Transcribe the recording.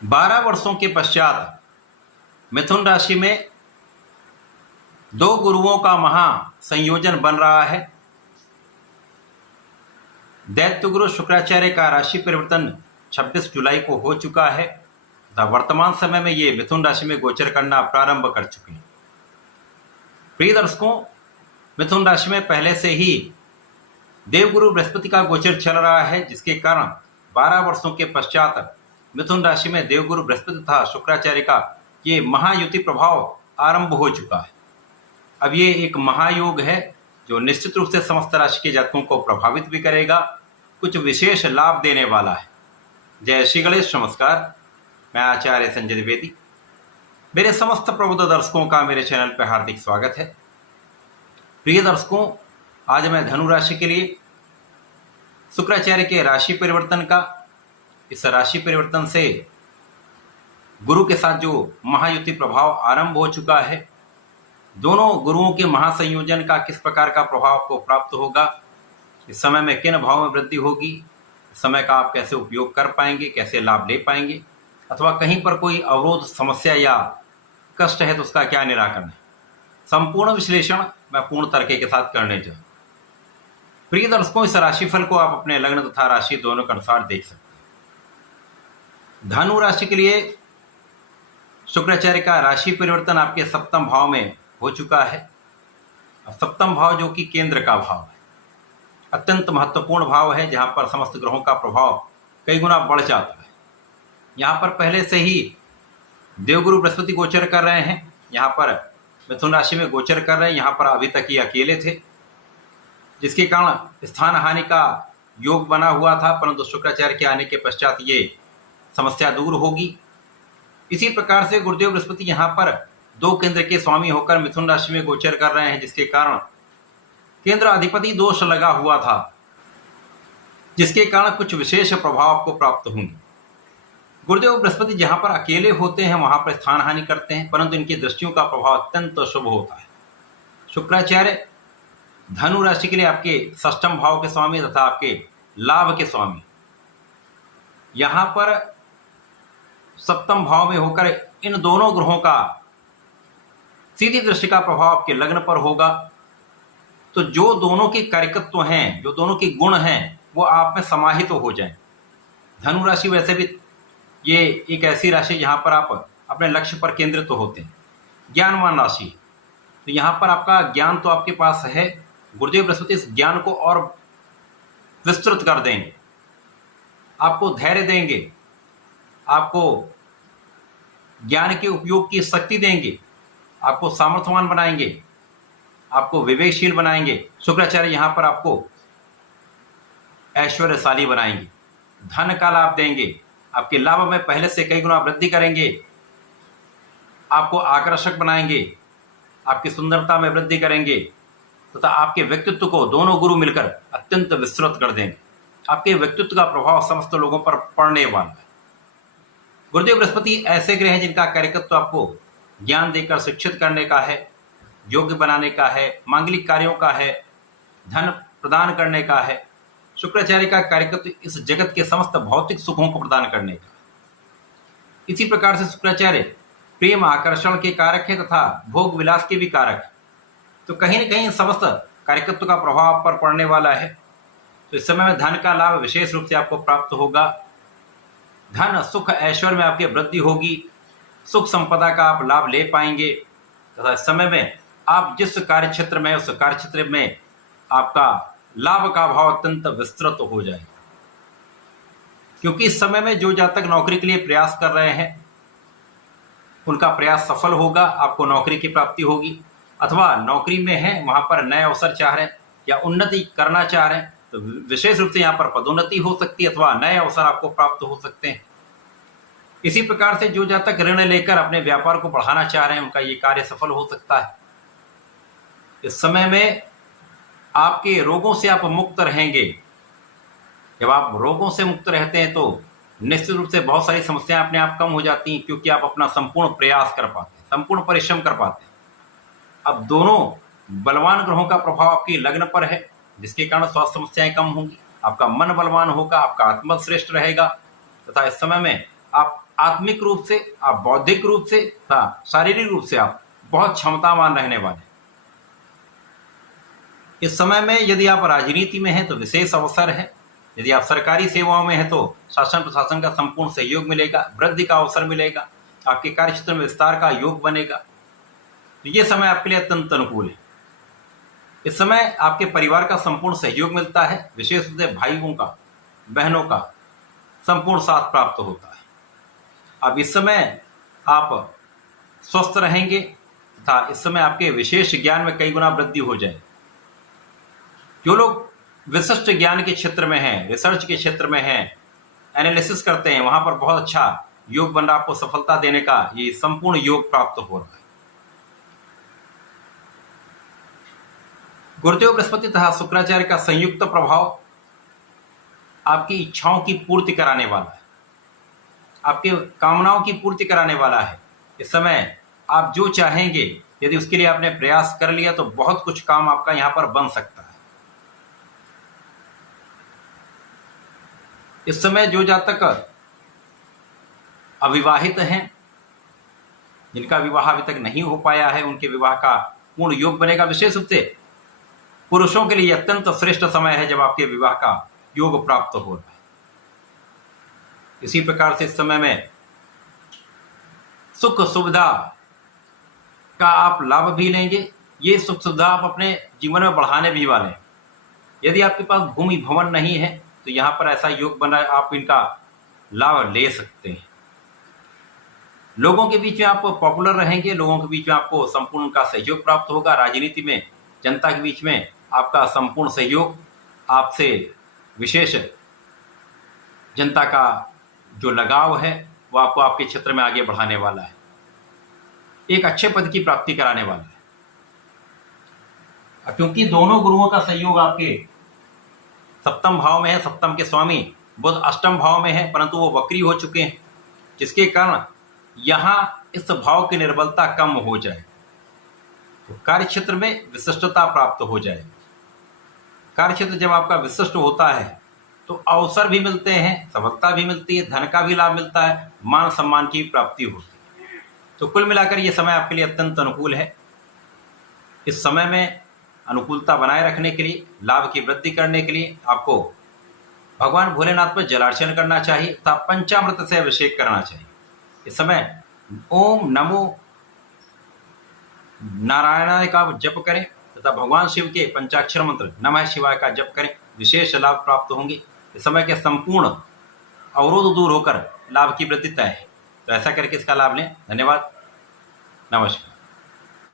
12 वर्षों के पश्चात मिथुन राशि में दो गुरुओं का महासंयोजन बन रहा है। दैत्य गुरु शुक्राचार्य का राशि परिवर्तन 26 जुलाई को हो चुका है तथा वर्तमान समय में ये मिथुन राशि में गोचर करना प्रारंभ कर चुके हैं। प्रिय दर्शकों, मिथुन राशि में पहले से ही देवगुरु बृहस्पति का गोचर चल रहा है, जिसके कारण 12 वर्षों के पश्चात मिथुन राशि में देवगुरु बृहस्पति तथा शुक्राचार्य का ये महायुति प्रभाव आरंभ हो चुका है। अब ये एक महायोग है जो निश्चित रूप से समस्त राशि के जातकों को प्रभावित भी करेगा, कुछ विशेष लाभ देने वाला है। जय श्री गणेश, नमस्कार। मैं आचार्य संजय द्विवेदी। मेरे समस्त प्रबुद्ध दर्शकों का मेरे चैनल पर हार्दिक स्वागत है। प्रिय दर्शकों, आज मैं धनु राशि के लिए शुक्राचार्य के राशि परिवर्तन का, इस राशि परिवर्तन से गुरु के साथ जो महायुति प्रभाव आरंभ हो चुका है, दोनों गुरुओं के महासंयोजन का किस प्रकार का प्रभाव आपको प्राप्त होगा, इस समय में किन भाव में वृद्धि होगी, समय का आप कैसे उपयोग कर पाएंगे, कैसे लाभ ले पाएंगे, अथवा कहीं पर कोई अवरोध, समस्या या कष्ट है तो उसका क्या निराकरण है, संपूर्ण विश्लेषण मैं पूर्ण तरीके के साथ करने जा। प्रिय दर्शकों, इस राशिफल को आप अपने लग्न तथा राशि दोनों के अनुसार देख सकते हैं। धनु राशि के लिए शुक्राचार्य का राशि परिवर्तन आपके सप्तम भाव में हो चुका है। अब सप्तम भाव जो कि केंद्र का भाव है, अत्यंत महत्वपूर्ण भाव है, जहां पर समस्त ग्रहों का प्रभाव कई गुना बढ़ जाता है। यहाँ पर पहले से ही देवगुरु बृहस्पति गोचर कर रहे हैं, यहाँ पर मिथुन राशि में गोचर कर रहे हैं। यहाँ पर अभी तक ये अकेले थे, जिसके कारण स्थान हानि का योग बना हुआ था, परंतु शुक्राचार्य के आने के पश्चात ये समस्या दूर होगी। इसी प्रकार से गुरुदेव बृहस्पति यहाँ पर दो केंद्र के स्वामी होकर मिथुन राशि में गोचर कर रहे हैं, जिसके कारण केंद्र अधिपति दोष लगा हुआ था, जिसके कारण कुछ विशेष प्रभाव आपको प्राप्त होंगे। गुरुदेव बृहस्पति जहां पर अकेले होते हैं वहां पर स्थान हानि करते हैं, परंतु इनकी दृष्टियों का प्रभाव अत्यंत शुभ होता है। शुक्राचार्य धनु राशि के लिए आपके षष्ठम भाव के स्वामी तथा आपके लाभ के स्वामी, यहां पर सप्तम भाव में होकर इन दोनों ग्रहों का सीधी दृष्टि का प्रभाव आपके लग्न पर होगा। तो जो दोनों के कार्यकत्व हैं, जो दोनों के गुण हैं, वो आप में समाहित हो जाएं। धनु राशि वैसे भी ये एक ऐसी राशि जहां पर आप अपने लक्ष्य पर केंद्रित तो होते हैं, ज्ञानवान राशि। तो यहाँ पर आपका ज्ञान तो आपके पास है, गुरुदेव बृहस्पति इस ज्ञान को और विस्तृत कर देंगे, आपको धैर्य देंगे, आपको ज्ञान के उपयोग की शक्ति देंगे, आपको सामर्थ्यवान बनाएंगे, आपको विवेकशील बनाएंगे। शुक्राचार्य यहाँ पर आपको ऐश्वर्यशाली बनाएंगे, धन का लाभ देंगे, आपके लाभ में पहले से कई गुना वृद्धि करेंगे, आपको आकर्षक बनाएंगे, आपकी सुंदरता में वृद्धि करेंगे तथा आपके व्यक्तित्व को दोनों गुरु मिलकर अत्यंत विस्तृत कर देंगे। आपके व्यक्तित्व का प्रभाव समस्त लोगों पर पड़ने वाला है। गुरुदेव बृहस्पति ऐसे ग्रह हैं जिनका कार्यकत्व आपको ज्ञान देकर शिक्षित करने का है, योग्य बनाने का है, मांगलिक कार्यों का है, धन प्रदान करने का है। शुक्राचार्य का कार्यकत्व इस जगत के समस्त भौतिक सुखों को प्रदान करने का। इसी प्रकार से शुक्राचार्य प्रेम आकर्षण के कारक है तथा भोग विलास के भी कारक है। तो कहीं न कहीं समस्त कार्यकत्व का प्रभाव आप पर पड़ने वाला है। तो इस समय में धन का लाभ विशेष रूप से आपको प्राप्त होगा। धन सुख ऐश्वर्य में आपकी वृद्धि होगी, सुख संपदा का आप लाभ ले पाएंगे तथा इस समय में आप जिस कार्य क्षेत्र में, उस कार्य क्षेत्र में आपका लाभ का भाव अत्यंत विस्तृत हो जाएगा। क्योंकि इस समय में जो जातक नौकरी के लिए प्रयास कर रहे हैं उनका प्रयास सफल होगा, आपको नौकरी की प्राप्ति होगी, अथवा नौकरी में है वहां पर नए अवसर चाह रहे हैं या उन्नति करना चाह रहे हैं तो विशेष रूप से यहाँ पर पदोन्नति हो सकती है अथवा नए अवसर आपको प्राप्त हो सकते हैं। इसी प्रकार से जो जातक ऋण लेकर अपने व्यापार को बढ़ाना चाह रहे हैं उनका ये कार्य सफल हो सकता है। इस समय में आपके रोगों से आप मुक्त रहेंगे। जब आप रोगों से मुक्त रहते हैं तो निश्चित रूप से बहुत सारी समस्याएं अपने आप कम हो जाती हैं, क्योंकि आप अपना संपूर्ण प्रयास कर पाते हैं, संपूर्ण परिश्रम कर पाते हैं। अब दोनों बलवान ग्रहों का प्रभाव आपके लग्न पर है, जिसके कारण स्वास्थ्य समस्याएं कम होंगी, आपका मन बलवान होगा, आपका आत्मा श्रेष्ठ रहेगा तथा इस समय में आप आत्मिक रूप से, आप बौद्धिक रूप से, शारीरिक रूप से आप बहुत क्षमतावान रहने वाले। इस समय में यदि आप राजनीति में हैं तो विशेष अवसर है, यदि आप सरकारी सेवाओं में हैं तो शासन प्रशासन का संपूर्ण सहयोग मिलेगा, वृद्धि का अवसर मिलेगा, आपके कार्य क्षेत्र में विस्तार का योग बनेगा। तो ये समय आपके लिए अत्यंत अनुकूल है। इस समय आपके परिवार का संपूर्ण सहयोग मिलता है, विशेष रूप से भाइयों का, बहनों का संपूर्ण साथ प्राप्त होता है। अब इस समय आप स्वस्थ रहेंगे तथा इस समय आपके विशेष ज्ञान में कई गुना वृद्धि हो जाए। जो लोग विशिष्ट ज्ञान के क्षेत्र में हैं, रिसर्च के क्षेत्र में हैं, एनालिसिस करते हैं, वहां पर बहुत अच्छा योग बन रहा, आपको सफलता देने का ये संपूर्ण योग प्राप्त हो रहा है। गुरुदेव बृहस्पति तथा शुक्राचार्य का संयुक्त प्रभाव आपकी इच्छाओं की पूर्ति कराने वाला है, आपके कामनाओं की पूर्ति कराने वाला है। इस समय आप जो चाहेंगे, यदि उसके लिए आपने प्रयास कर लिया तो बहुत कुछ काम आपका यहां पर बन सकता है। इस समय जो जातक अविवाहित हैं, जिनका विवाह अभी तक नहीं हो पाया है, उनके विवाह का पूर्ण योग बनेगा। विशेष रूप से पुरुषों के लिए अत्यंत श्रेष्ठ समय है जब आपके विवाह का योग प्राप्त हो रहा है। इसी प्रकार से इस समय में सुख सुविधा का आप लाभ भी लेंगे। ये सुख सुविधा आप अपने जीवन में बढ़ाने भी वाले हैं। यदि आपके पास भूमि भवन नहीं है तो यहाँ पर ऐसा योग बना है, आप इनका लाभ ले सकते हैं। लोगों के बीच में आप पॉपुलर रहेंगे, लोगों के बीच में आपको संपूर्ण उनका सहयोग प्राप्त होगा। राजनीति में जनता के बीच में आपका संपूर्ण सहयोग, आपसे विशेष जनता का जो लगाव है वो आपको आपके क्षेत्र में आगे बढ़ाने वाला है, एक अच्छे पद की प्राप्ति कराने वाला है। क्योंकि दोनों गुरुओं का सहयोग आपके सप्तम भाव में है, सप्तम के स्वामी बुध अष्टम भाव में है, परंतु वो वक्री हो चुके हैं, जिसके कारण यहां इस भाव की निर्बलता कम हो जाए तो कार्य क्षेत्र में विशिष्टता प्राप्त हो जाए। कार्य क्षेत्र जब आपका विशिष्ट होता है तो अवसर भी मिलते हैं, सफलता भी मिलती है, धन का भी लाभ मिलता है, मान सम्मान की प्राप्ति होती है। तो कुल मिलाकर ये समय आपके लिए अत्यंत अनुकूल है। इस समय में अनुकूलता बनाए रखने के लिए, लाभ की वृद्धि करने के लिए आपको भगवान भोलेनाथ पर जलार्चन करना चाहिए तथा पंचामृत से अभिषेक करना चाहिए। इस समय ओम नमो नारायणाय का जप करें तथा भगवान शिव के पंचाक्षर मंत्र नमः शिवाय का जप करें, विशेष लाभ प्राप्त होंगे। इस समय के संपूर्ण अवरोध दूर होकर लाभ की वृद्धि तय है। तो ऐसा करके इसका लाभ लें। धन्यवाद। नमस्कार।